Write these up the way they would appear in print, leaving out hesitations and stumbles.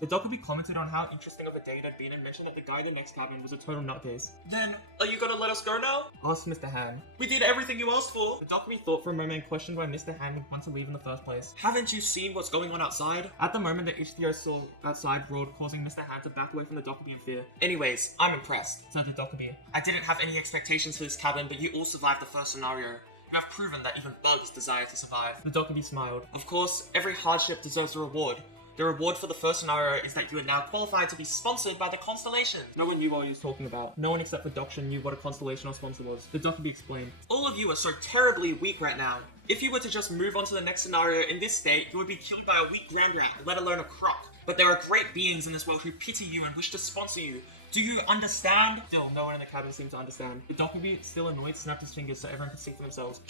The Dokubi commented on how interesting of a day it had been and mentioned that the guy in the next cabin was a total nutcase. Then, are you gonna let us go now? Asked Mr. Han. We did everything you asked for. The Dokubi thought for a moment and questioned why Mr. Han would want to leave in the first place. Haven't you seen what's going on outside? At the moment, the Ishitio saw outside roared, causing Mr. Han to back away from the Dokubi in fear. Anyways, I'm impressed. Said the Dokubi. I didn't have any expectations for this cabin, but you all survived the first scenario. You have proven that even bugs desire to survive. The Dokubi smiled. Of course, every hardship deserves a reward. The reward for the first scenario is that you are now qualified to be sponsored by the constellation. No one knew what he was talking about. No one except for Doksha knew what a constellation or sponsor was. The Dokubi explained. All of you are so terribly weak right now. If you were to just move on to the next scenario in this state, you would be killed by a weak ground rat, let alone a croc. But there are great beings in this world who pity you and wish to sponsor you. Do you understand? Still, no one in the cabin seemed to understand. The Dokubi, still annoyed, snapped his fingers so everyone could see for themselves.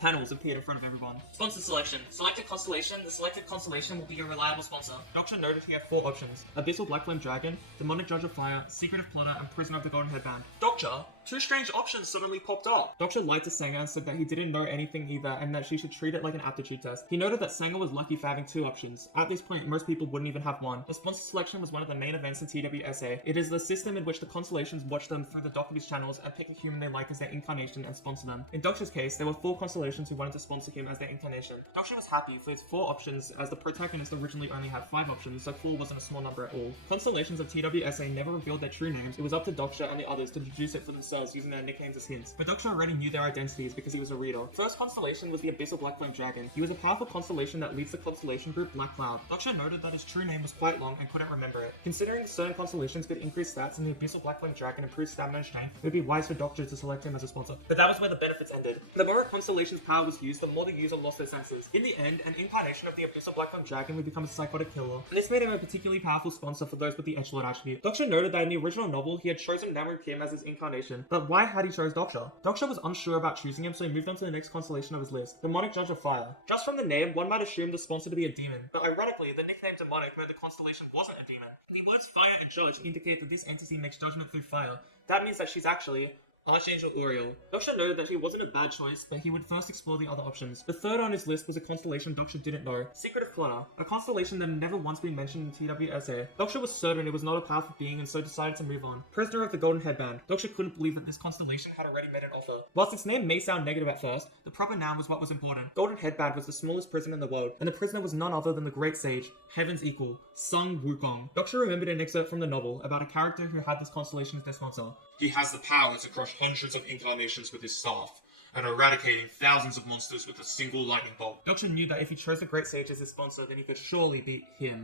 Panels appeared in front of everyone. Sponsor selection. Select a constellation. The selected constellation will be your reliable sponsor. Doksha noted he had 4 options. Abyssal Black Flame Dragon, Demonic Judge of Fire, Secretive Plotter, and Prisoner of the Golden Headband. Doksha, 2 strange options suddenly popped up. Doksha lied to Senga and said that he didn't know anything either and that she should treat it like an aptitude test. He noted that Senga was lucky for having 2 options. At this point, most people wouldn't even have 1. The sponsor selection was one of the main events in TWSA. It is the system in which the constellations watch them through the Dokubi's channels and pick a human they like as their incarnation and sponsor them. In Doksha's case, there were 4 constellations who wanted to sponsor him as their incarnation. Doksha was happy for his 4 options as the protagonist originally only had 5 options, so 4 wasn't a small number at all. Constellations of TWSA never revealed their true names. It was up to Doksha and the others to deduce it for themselves using their nicknames as hints. But Doksha already knew their identities because he was a reader. First constellation was the Abyssal Black Flame Dragon. He was a powerful constellation that leads the constellation group Black Cloud. Doksha noted that his true name was quite long and couldn't remember it. Considering certain constellations could increase stats and the Abyssal Black Flame Dragon improves stamina and strength, it would be wise for Doksha to select him as a sponsor. But that was where the benefits ended. The more a constellation's power was used, the more the user lost their senses. In the end, an incarnation of the Abyssal Black Flame Dragon would become a psychotic killer. And this made him a particularly powerful sponsor for those with the Edgelord attribute. Doksha noted that in the original novel, he had chosen Namu Kim as his incarnation. But why had he chose Doksha? Doksha was unsure about choosing him, so he moved on to the next constellation of his list, Demonic Judge of Fire. Just from the name, one might assume the sponsor to be a demon. But ironically, the nickname Demonic meant the constellation wasn't a demon. The words fire and judge indicate that this entity makes judgment through fire. That means that she's actually Archangel Uriel. Doksha noted that she wasn't a bad choice, but he would first explore the other options. The third on his list was a constellation Doksha didn't know, Secretive Plotter, a constellation that had never once been mentioned in TWSA. Doksha was certain it was not a powerful being and so decided to move on. Prisoner of the Golden Headband. Doksha couldn't believe that this constellation had already made an offer. Whilst its name may sound negative at first, the proper noun was what was important. Golden Headband was the smallest prison in the world, and the prisoner was none other than the great sage, Heaven's Equal, Sung Wukong. Doksha remembered an excerpt from the novel about a character who had this constellation as their sponsor. He has the power to crush hundreds of incarnations with his staff, and eradicating thousands of monsters with a single lightning bolt. Doksha knew that if he chose the Great Sage as his sponsor, then he could surely beat him.